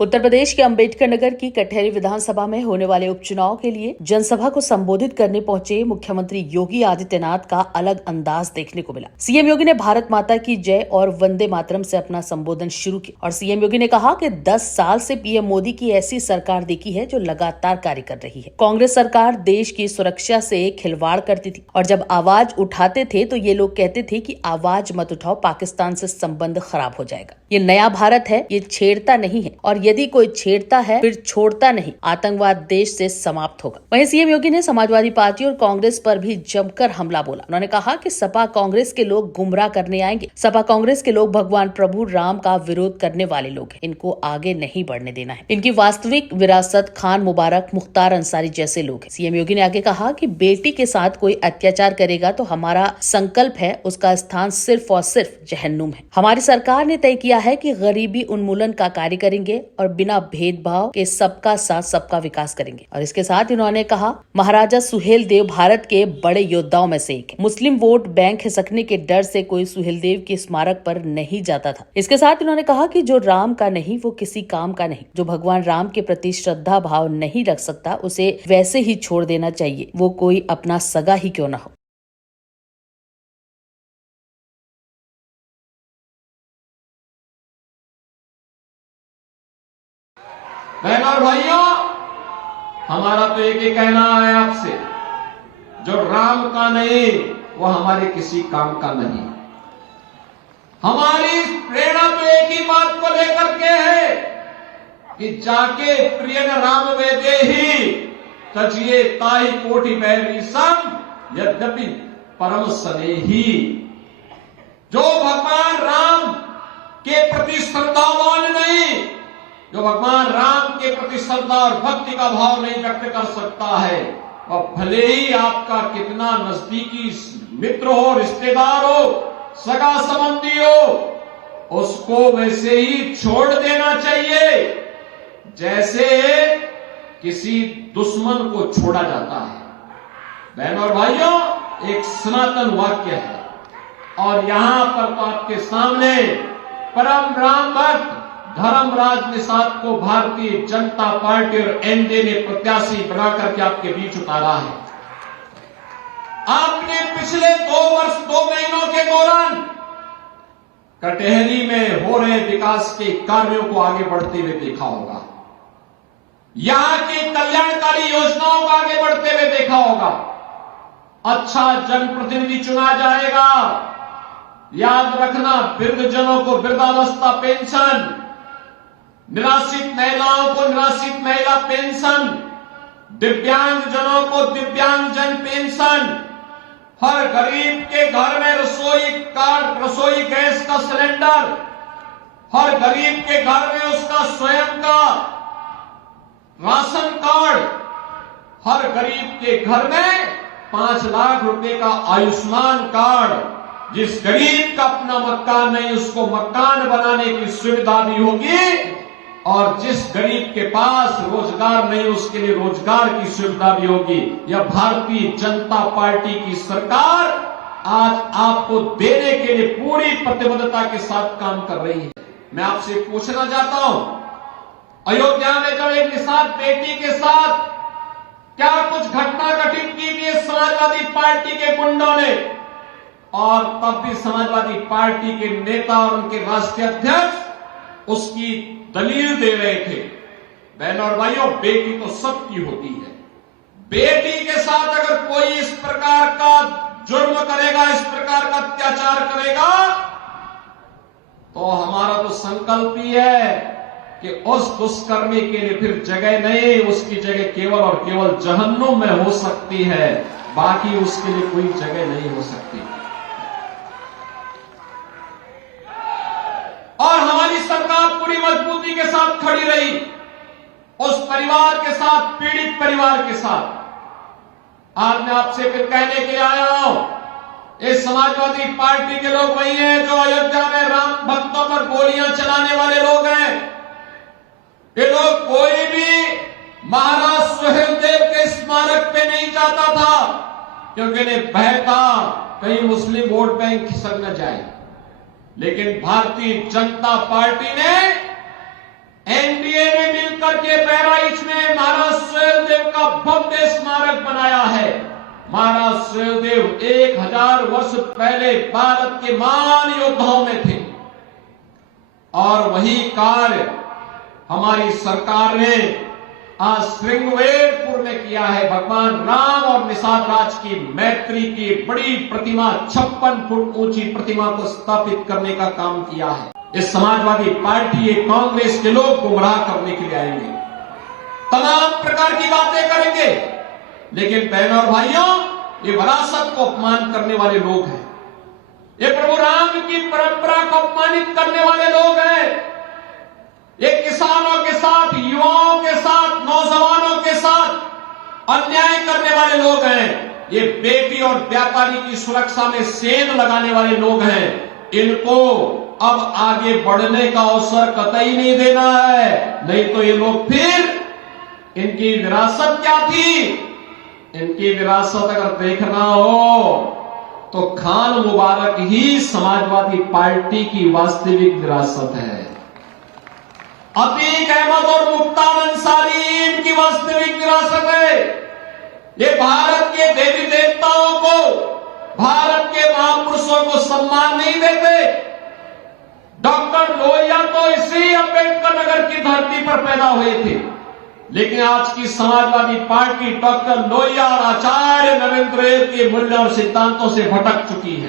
उत्तर प्रदेश के अंबेडकर नगर की कटहरी विधानसभा में होने वाले उपचुनाव के लिए जनसभा को संबोधित करने पहुंचे मुख्यमंत्री योगी आदित्यनाथ का अलग अंदाज देखने को मिला। सीएम योगी ने भारत माता की जय और वंदे मातरम से अपना संबोधन शुरू किया और सीएम योगी ने कहा कि 10 साल से पीएम मोदी की ऐसी सरकार देखी है जो लगातार कार्य कर रही है। कांग्रेस सरकार देश की सुरक्षा से खिलवाड़ करती थी और जब आवाज उठाते थे तो ये लोग कहते थे कि आवाज मत उठाओ, पाकिस्तान से संबंध खराब हो जाएगा। ये नया भारत है, ये छेड़ता नहीं है और यदि कोई छेड़ता है फिर छोड़ता नहीं। आतंकवाद देश से समाप्त होगा। वहीं सीएम योगी ने समाजवादी पार्टी और कांग्रेस पर भी जमकर हमला बोला। उन्होंने कहा कि सपा कांग्रेस के लोग गुमराह करने आएंगे। सपा कांग्रेस के लोग भगवान प्रभु राम का विरोध करने वाले लोग हैं। इनको आगे नहीं बढ़ने देना है। इनकी वास्तविक विरासत खान मुबारक, मुख्तार अंसारी जैसे लोग हैं। सीएम योगी ने आगे कहा कि बेटी के साथ कोई अत्याचार करेगा तो हमारा संकल्प है उसका स्थान सिर्फ और सिर्फ जहन्नुम है। हमारी सरकार ने तय किया है कि गरीबी उन्मूलन का कार्य करेंगे और बिना भेदभाव के सबका साथ सबका विकास करेंगे। और इसके साथ इन्होंने कहा महाराजा सुहेलदेव भारत के बड़े योद्धाओं में से एक है। मुस्लिम वोट बैंक खिसकने के डर से कोई सुहेलदेव के स्मारक पर नहीं जाता था। इसके साथ इन्होंने कहा कि जो राम का नहीं वो किसी काम का नहीं। जो भगवान राम के प्रति श्रद्धा भाव नहीं रख सकता उसे वैसे ही छोड़ देना चाहिए, वो कोई अपना सगा ही क्यों ना हो। बहनों और भाइयों, हमारा तो एक ही कहना है आपसे, जो राम का नहीं वो हमारे किसी काम का नहीं। हमारी प्रेरणा तो एक ही बात को लेकर के है कि जाके प्रियन राम वेदे ही तजिए ताई कोटि पैरी सम यद्यपि परम स्नेही। जो भगवान राम के प्रति श्रद्धावान नहीं, जो भगवान राम के प्रति श्रद्धा और भक्ति का भाव नहीं व्यक्त कर सकता है, वह भले ही आपका कितना नजदीकी मित्र हो, रिश्तेदार हो, सगा संबंधी हो, उसको वैसे ही छोड़ देना चाहिए जैसे किसी दुश्मन को छोड़ा जाता है। बहनों और भाइयों, एक सनातन वाक्य है और यहां पर तो आपके सामने परम राम भक्त धर्मराज निषाद को भारतीय जनता पार्टी और एनडीए ने प्रत्याशी बना करके आपके बीच उतारा है। आपने पिछले 2 वर्ष 2 महीनों के दौरान कटहरी में हो रहे विकास के कार्यों को आगे बढ़ते हुए देखा होगा। यहां की कल्याणकारी योजनाओं को आगे बढ़ते हुए देखा होगा। अच्छा जनप्रतिनिधि चुना जाएगा। याद रखना, वृद्धजनों को वृद्धावस्था पेंशन, निराश्रित महिलाओं को निराश्रित महिला पेंशन, दिव्यांग जनों को दिव्यांगजन पेंशन, हर गरीब के घर में रसोई कार्ड, रसोई गैस का सिलेंडर, हर गरीब के घर में उसका स्वयं का राशन कार्ड, हर गरीब के घर में 5 लाख रुपए का आयुष्मान कार्ड। जिस गरीब का अपना मकान नहीं उसको मकान बनाने की सुविधा भी होगी और जिस गरीब के पास रोजगार नहीं उसके लिए रोजगार की सुविधा भी होगी। यह भारतीय जनता पार्टी की सरकार आज आपको देने के लिए पूरी प्रतिबद्धता के साथ काम कर रही है। मैं आपसे पूछना चाहता हूं, अयोध्या में जब एक निषाद बेटी के साथ क्या कुछ घटना घटित की थी समाजवादी पार्टी के गुंडों ने, और तब भी समाजवादी पार्टी के नेता और उनके राष्ट्रीय अध्यक्ष उसकी दलील दे रहे थे। बहनों और भाइयों, बेटी तो सबकी होती है। बेटी के साथ अगर कोई इस प्रकार का जुर्म करेगा, इस प्रकार का अत्याचार करेगा, तो हमारा तो संकल्प ही है कि उस दुष्कर्मी के लिए फिर जगह नहीं, उसकी जगह केवल और केवल जहन्नुम में हो सकती है, बाकी उसके लिए कोई जगह नहीं हो सकती। और हमारी सरकार पूरी मजबूती के साथ खड़ी रही उस परिवार के साथ, पीड़ित परिवार के साथ। आज मैं आपसे फिर कहने के लिए आया हूं, इस समाजवादी पार्टी के लोग वही हैं जो अयोध्या में राम भक्तों पर गोलियां चलाने वाले लोग हैं। ये लोग कोई भी महाराज सुहेलदेव के स्मारक पे नहीं जाता था क्योंकि इन्हें भय था कहीं मुस्लिम वोट बैंक खिसक न जाए। लेकिन भारतीय जनता पार्टी ने, एनडीए अम्बेडकर के बहराइच में महाराज सुहेलदेव का भव्य स्मारक बनाया है। महाराज सुहेलदेव 1000 वर्ष पहले भारत के महान योद्धाओं में थे और वही कार्य हमारी सरकार ने आज श्रृंगवेरपुर में किया है। भगवान राम और निषाद राज की मैत्री की बड़ी प्रतिमा 56 फुट ऊंची प्रतिमा को स्थापित करने का काम किया है। इस समाजवादी पार्टी, ये कांग्रेस के लोग गुमराह करने के लिए आएंगे, तमाम प्रकार की बातें करेंगे, लेकिन बहनों और भाइयों, ये विरासत को अपमान करने वाले लोग हैं। ये प्रभु राम की परंपरा को अपमानित करने वाले लोग हैं। ये किसानों के साथ, युवाओं के साथ, नौजवानों के साथ अन्याय करने वाले लोग हैं। ये बेटी और व्यापारी की सुरक्षा में सेंध लगाने वाले लोग हैं। इनको अब आगे बढ़ने का अवसर कतई नहीं देना है, नहीं तो ये लोग फिर, इनकी विरासत क्या थी? इनकी विरासत अगर देखना हो तो खान मुबारक ही समाजवादी पार्टी की वास्तविक विरासत है। अतीक अहमद और मुख्तार अंसारी इनकी वास्तविक विरासत है। ये भारत के देवी देवताओं को, भारत के महापुरुषों को सम्मान नहीं देते। डॉक्टर लोहिया तो इसी अम्बेडकर नगर की धरती पर पैदा हुए थे, लेकिन आज की समाजवादी पार्टी डॉक्टर लोहिया और आचार्य नरेंद्र के मूल्यों और सिद्धांतों से भटक चुकी है।